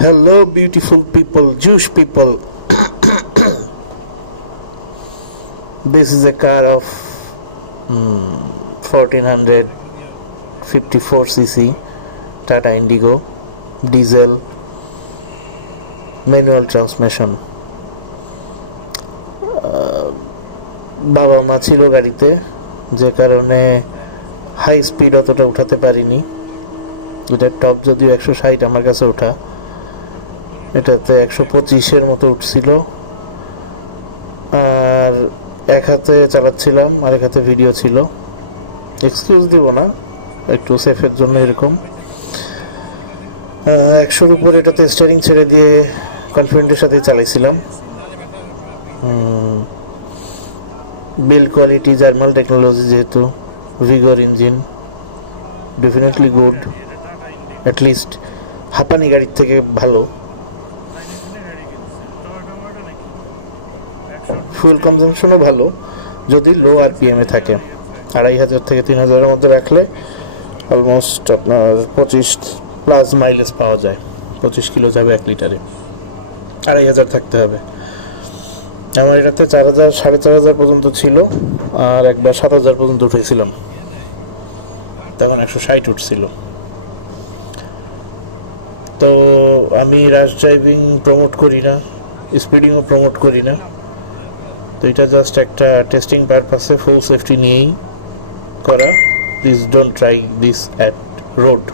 Hello, beautiful people, Jewish people. This is a car of 1454cc Tata Indigo, diesel, manual transmission. বাবা মা ছিল গাড়িতে, যে কারণে হাই স্পিড অতটা উঠাতে পারিনি। এটার টপ যদিও 160 আমার কাছে ওঠা, এটাতে 125-এর মতো উঠছিল। আর এক হাতে চালাচ্ছিলাম, আর এক হাতে ভিডিও ছিল। এক্সকিউজ দিব না, একটু সেফের জন্য এরকম। 100-র উপর এটাতে স্টিয়ারিং ছেড়ে দিয়ে কনফিডেন্টের সাথে চালাইছিলাম। বিল্ড কোয়ালিটি জার্মান টেকনোলজি, যেহেতু ভিগর ইঞ্জিন, ডেফিনেটলি গুড। অ্যাটলিস্ট হাঁপানি গাড়ির থেকে ভালো। ফুয়েল কনজামশনও ভালো যদি লো আরপিএমে থাকে। 2500 থেকে 3000-এর মধ্যে রাখলে অলমোস্ট আপনার 25+ মাইলেজ পাওয়া যায়। 25 কিলো যাবে 1 লিটারে। 2500 থাকতে হবে। আমার এটাতে 4000 4500 পর্যন্ত ছিল, আর একবার 7000 পর্যন্ত উঠেছিলাম, তখন 160 উঠছিল। তো আমি র্যাশ ড্রাইভিং প্রমোট করি না, স্পিডিংও প্রমোট করি না। তো এটা জাস্ট একটা টেস্টিং পারপাসে ফুল সেফটি নিয়েই করা। Please don't try this at road.